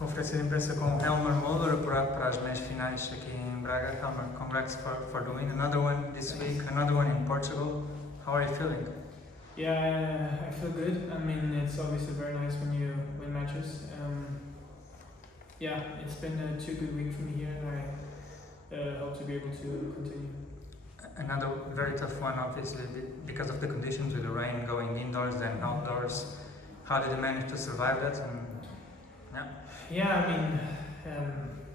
Conferência de imprensa com Elmer Moller para as meias finais aqui em Braga. Elmer, congrats for doing another one this week, another one in Portugal. How are you feeling? Yeah, I feel good. I mean, it's obviously very nice when you win matches. Yeah, it's been 2 good weeks for me here, and I hope to be able to continue. Another very tough one, obviously, because of the conditions with the rain going indoors and outdoors. How did you manage to survive that? Yeah, I mean,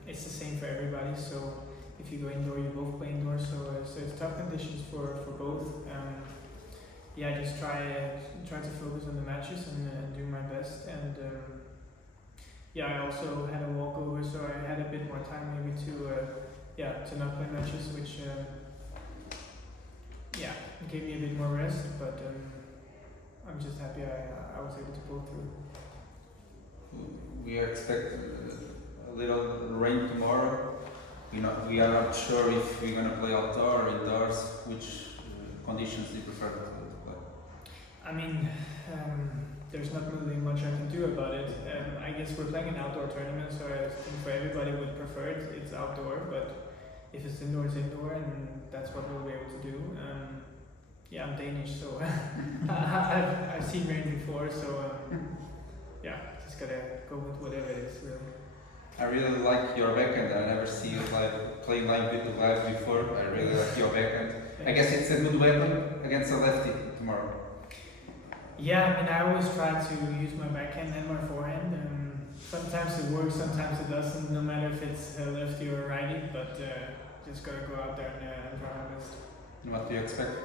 it's the same for everybody. So if you go indoor, you both play indoors. So it's tough conditions for both. Yeah, just try to focus on the matches and do my best. And yeah, I also had a walkover, so I had a bit more time maybe to not play matches, which gave me a bit more rest. But I'm just happy I was able to pull through. We expect a little rain tomorrow. We are not sure if we're going to play outdoor or indoors. Which conditions do you prefer to play? I mean, there's not really much I can do about it. I guess we're playing an outdoor tournament, so I think for everybody would prefer it's outdoor. But if it's indoor, it's indoor, and that's what we'll be able to do. Yeah, I'm Danish, so I've seen rain before, so yeah, just gotta go with whatever it is, really. I really like your backhand. I never see you playing live before. I really like your backhand. I guess it's a good weapon against a lefty tomorrow. Yeah, I mean, I always try to use my backhand and my forehand. Sometimes it works, sometimes it doesn't, no matter if it's a lefty or a righty, but just gotta go out there and try my best. And what do you expect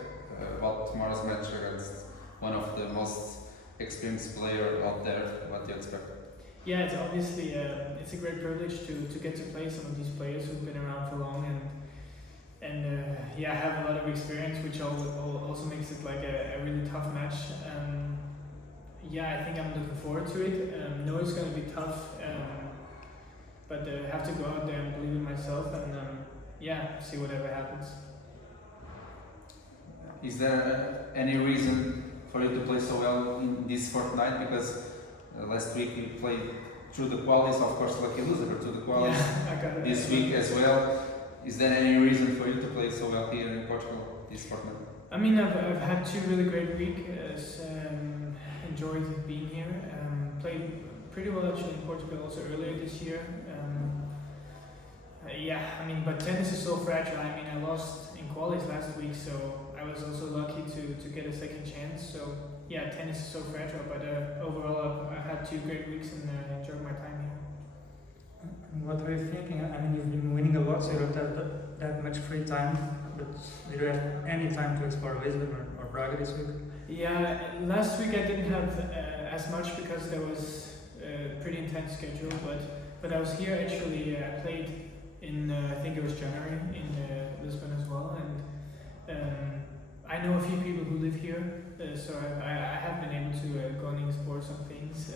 about tomorrow's match against one of the most experienced players out there? What do you expect? Yeah, it's obviously it's a great privilege to get to play some of these players who've been around for long and yeah, have a lot of experience, which also makes it like a really tough match. Yeah, I think I'm looking forward to it. Know it's going to be tough, but I have to go out there and believe in myself and yeah, see whatever happens. Is there any reason for you to play so well in this fortnight? Because last week you played through the qualies, of course, lucky loser, but through the qualies this week as well. Is there any reason for you to play so well here in Portugal this fortnight? I mean, I've had 2 really great weeks. Enjoyed being here. Played pretty well actually in Portugal also earlier this year. Yeah, I mean, but tennis is so fragile. I mean, I lost in qualies last week, so I was also lucky to get a second chance. So yeah, tennis is so fragile, but overall I've had 2 great weeks and enjoyed my time here. What are you thinking? I mean, you've been winning a lot, so you don't have that much free time, but did you have any time to explore Lisbon or Braga this week? Yeah, last week I didn't have as much because there was a pretty intense schedule, but I was here actually. I played in I think it was January in Lisbon as well, and I know a few people who live here, so I have been able to go and explore some things.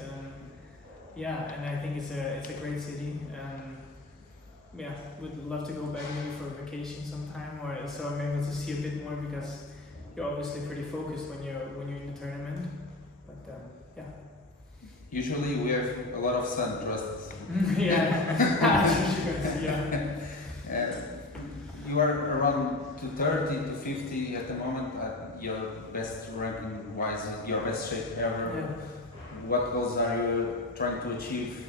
Yeah, and I think it's a great city. Yeah, would love to go back maybe for a vacation sometime, or so I'm able to see a bit more because you're obviously pretty focused when you're in the tournament. But yeah. Usually we have a lot of sun, trust. Yeah. Yeah. You are around 230 to 50 at the moment at your best ranking wise, your best shape ever. Yeah. What goals are you trying to achieve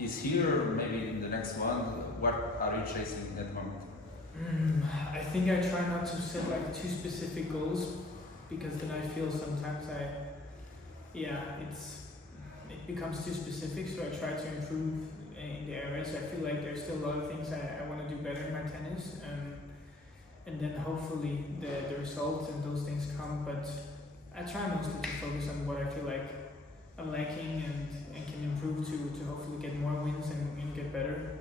this year or maybe in the next one? What are you chasing at the moment? I think I try not to set like too specific goals because then I feel sometimes it becomes too specific, so I try to improve in the areas. I feel like there's still a lot of things I want to do better in my tennis, and then hopefully the results and those things come, but I try mostly to focus on what I feel like I'm lacking and can improve to hopefully get more wins and get better.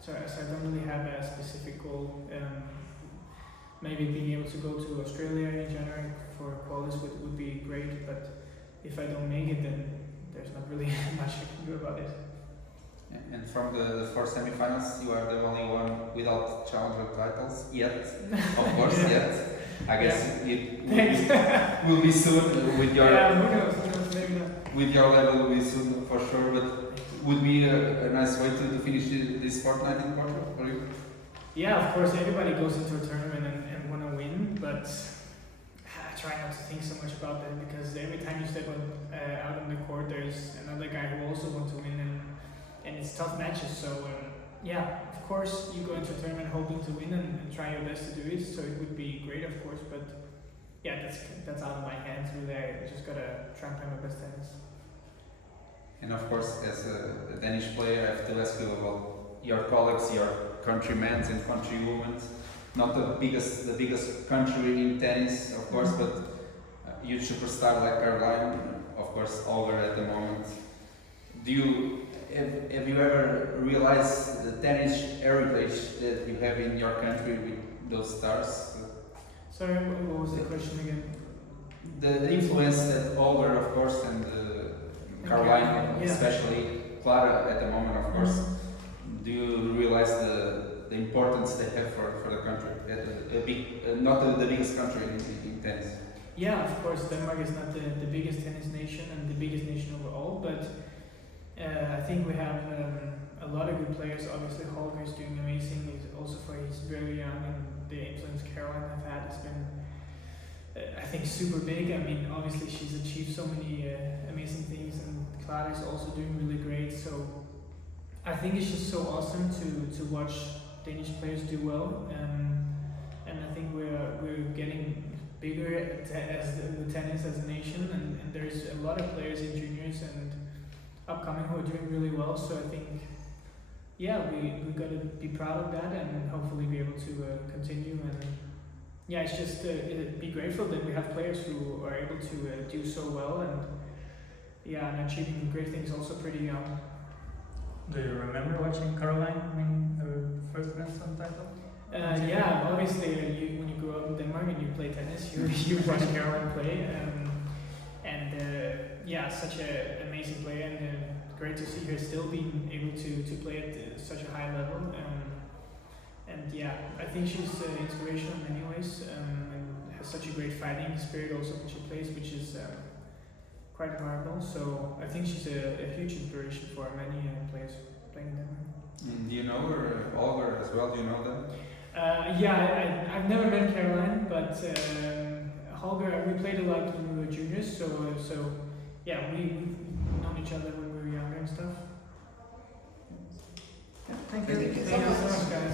So I don't really have a specific goal. Maybe being able to go to Australia in January for qualies would be great, but if I don't make it, then there's not really much I can do about it. And from the 4 semi-finals, you are the only one without challenger titles yet, of course, yet. I guess it will be soon with your who knows, maybe not. with your level will be soon for sure. But would be a nice way to finish this fortnight in Portugal for you. Yeah, of course, everybody goes into a tournament and want to win, but I try not to think so much about that because every time you step out on the court, there's another guy who also wants to win, and it's tough matches. So yeah, of course, you go into a tournament hoping to win and try your best to do it. So it would be great, of course, but yeah, that's out of my hands. Really, I just gotta try and play my best tennis. And of course, as a Danish player, I have to ask you about your colleagues, your countrymen and countrywomen. Not the biggest country in tennis, of course, but a huge superstar like Caroline, of course, Olga at the moment. Have you ever realized the tennis heritage that you have in your country with those stars? Sorry, what was the question again? The influence that Olga, of course, and Caroline, yeah. Especially Clara at the moment, of course. Do you realize the importance they have for the country? Not the biggest country in tennis. Yeah, of course, Denmark is not the biggest tennis nation and the biggest nation overall, but I think we have a lot of good players. Obviously, Holger is doing amazing. Also for he's very young, and the influence Caroline have had has been, I think, super big. I mean, obviously she's achieved so many amazing things, and Clara is also doing really great. So I think it's just so awesome to watch Danish players do well, and I think we're getting bigger as the tennis as a nation, and there's a lot of players in juniors and upcoming who are doing really well. So I think, yeah, we got to be proud of that and hopefully be able to continue. And yeah, it's just be grateful that we have players who are able to do so well, and yeah, and achieving great things also pretty young. Do you remember watching Caroline win her first Grand Slam title? Yeah, obviously, when you grow up in Denmark and you play tennis, you watch Caroline play, and yeah, such an amazing player, and great to see her still being able to play at such a high level. And yeah, I think she's inspirational in many ways, and has such a great fighting spirit also when she plays, which is quite admirable. So I think she's a huge inspiration for many players playing in Denmark. Do you know her, Olga as well? Do you know them? Yeah, I've never met Caroline, but Holger, we played a lot when we were juniors, so yeah, we've known each other when we were younger and stuff. Yeah, thank you. Thank you so much, guys.